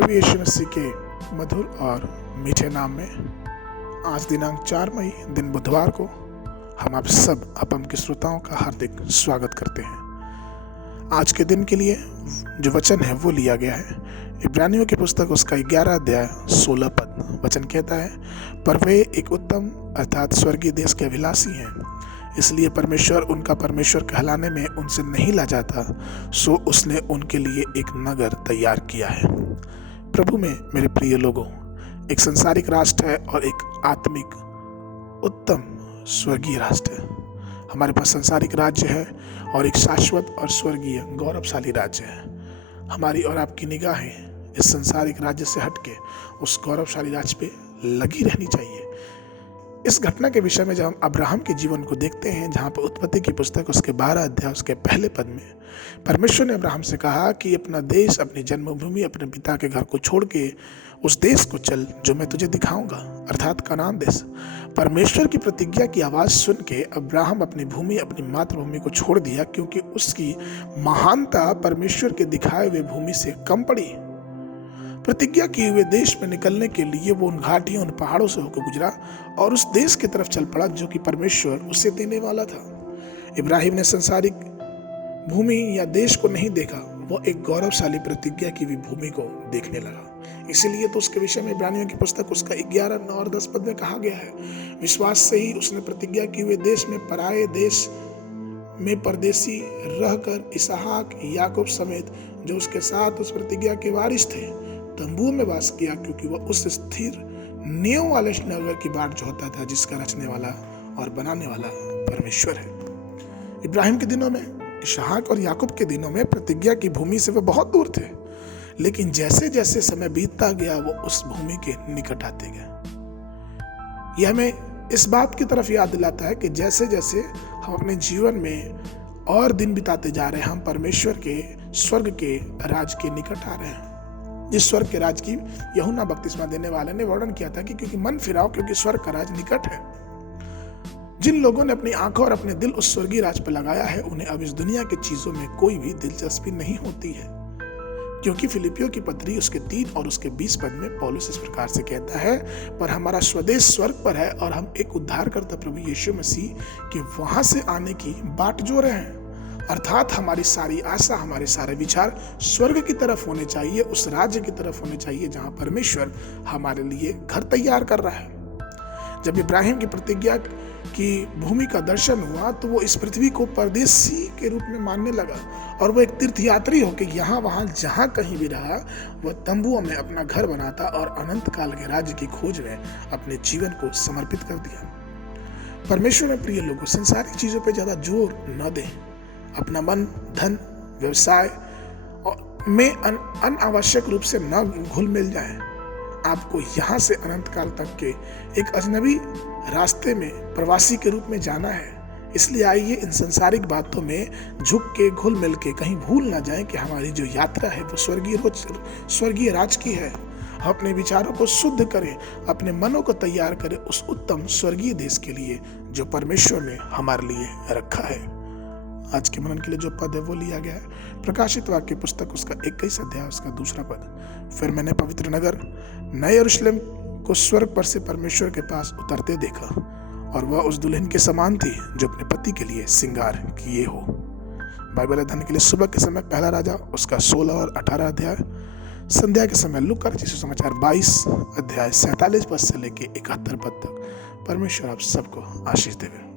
प्रभु यीशु मसीह के मधुर और मीठे नाम में आज दिनांक 4 मई दिन बुधवार को हम आप सब अपम के श्रोताओं का हार्दिक स्वागत करते हैं। आज के दिन के लिए जो वचन है वो लिया गया है इब्रानियों की पुस्तक उसका 11 अध्याय 16 पद। वचन कहता है, पर वे एक उत्तम अर्थात स्वर्गीय देश के अभिलाषी हैं, इसलिए परमेश्वर उनका परमेश्वर कहलाने में उनसे नहीं लाजाता, सो उसने उनके लिए एक नगर तैयार किया है। प्रभु में मेरे प्रिय लोगों, एक संसारिक राष्ट्र है और एक आत्मिक उत्तम स्वर्गीय राष्ट्र है। हमारे पास संसारिक राज्य है और एक शाश्वत और स्वर्गीय गौरवशाली राज्य है। हमारी और आपकी निगाहें इस संसारिक राज्य से हटके उस गौरवशाली राज्य पे लगी रहनी चाहिए। इस घटना के विषय में जब हम अब्राहम के जीवन को देखते हैं, जहाँ पर उत्पत्ति की पुस्तक उसके 12 अध्याय उसके पहले पद में परमेश्वर ने अब्राहम से कहा कि अपना देश, अपनी जन्मभूमि, अपने पिता के घर को छोड़ के उस देश को चल जो मैं तुझे दिखाऊंगा, अर्थात कनान देश। परमेश्वर की प्रतिज्ञा की आवाज सुन के अब्राहम अपनी भूमि, अपनी मातृभूमि को छोड़ दिया, क्योंकि उसकी महानता परमेश्वर के दिखाए हुए भूमि से कम पड़ी। प्रतिज्ञा किए हुए देश में निकलने के लिए वो उन घाटियों, उन पहाड़ों से होकर गुजरा और उस देश की तरफ चल पड़ा जो कि परमेश्वर उसे देने वाला था। इब्राहिम ने संसारिक भूमि या देश को नहीं देखा, वो एक गौरवशाली प्रतिज्ञा की हुई भूमि को देखने लगा। इसीलिए तो उसके विषय में इब्रानियों की पुस्तक उसका 11, 9 और 10 पद में कहा गया है, विश्वास से ही उसने प्रतिज्ञा किए हुए देश में, पराये देश में परदेसी रहकर इसहाक, याकूब समेत जो उसके साथ उस प्रतिज्ञा के वारिस थे, तंबुओं में वास किया, क्योंकि वह उस स्थिर नींव वाले नगर की बाट जोहता था जिसका रचने वाला और बनाने वाला परमेश्वर है। इब्राहिम के दिनों में, इसहाक और याकूब के दिनों में प्रतिज्ञा की भूमि से वे बहुत दूर थे, लेकिन जैसे जैसे समय बीतता गया वो उस भूमि के निकट आते गए। यह हमें इस बात की तरफ याद दिलाता है कि जैसे जैसे हम अपने जीवन में और दिन बिताते जा रहे हैं, हम परमेश्वर के स्वर्ग के राज के निकट आ रहे हैं। जिस स्वर्ग के राज की यूहन्ना बपतिस्मा देने वाले ने वर्णन किया था कि क्योंकि मन फिराओ, क्योंकि स्वर्ग का राज निकट है। जिन लोगों ने अपनी आंखों और अपने दिल उस स्वर्गीय राज पर लगाया है, उन्हें अब इस दुनिया की चीजों में कोई भी दिलचस्पी नहीं होती है, क्योंकि फिलिपियों की पत्री उसके 3 और उसके 20 पद में पौलुस इस प्रकार से कहता है, पर हमारा स्वदेश स्वर्ग पर है और हम एक उद्धारकर्ता प्रभु यीशु मसीह के वहां से आने की बाट जो रहे हैं। अर्थात हमारी सारी आशा, हमारे सारे विचार स्वर्ग की तरफ होने चाहिए, उस राज्य की तरफ होने चाहिए जहां परमेश्वर हमारे लिए घर तैयार कर रहा है। जब इब्राहिम की प्रतिज्ञा की भूमि का दर्शन हुआ तो वो इस पृथ्वी को परदेसी के रूप में मानने लगा और वो एक तीर्थयात्री होकर यहाँ वहां जहां कहीं भी रहा, वह तंबुओं में अपना घर बनाता और अनंत काल के राज्य की खोज में अपने जीवन को समर्पित कर दिया। परमेश्वर में प्रिय लोगों, संसारिक चीजों पर ज्यादा जोर न दें। अपना मन, धन, व्यवसाय में अनावश्यक रूप से न घुल मिल जाए। आपको यहाँ से अनंत काल तक के एक अजनबी रास्ते में प्रवासी के रूप में जाना है। इसलिए आइए इन संसारिक बातों में झुक के, घुल मिल के कहीं भूल ना जाएं कि हमारी जो यात्रा है वो स्वर्गीय राज की है। हम अपने विचारों को शुद्ध करें, अपने मनों को तैयार करें उस उत्तम स्वर्गीय देश के लिए जो परमेश्वर ने हमारे लिए रखा है। आज के मनन के लिए जो पद है वो लिया गया है प्रकाशित वाक्य पुस्तक उसका 21 अध्याय उसका 2 पद। फिर मैंने पवित्र नगर नए यरूशलेम को स्वर्ग पर से परमेश्वर के पास उतरते देखा, और वह उस दुल्हन के समान थी जो अपने पति के लिए श्रृंगार किए हो। बाइबल अध्ययन के लिए सुबह के समय पहला राजा उसका 16 और 18 अध्याय, संध्या के समय लूका रचित सुसमाचार 22 अध्याय 47 पद से लेके 71 पद तक। परमेश्वर आप सबको आशीष देवे।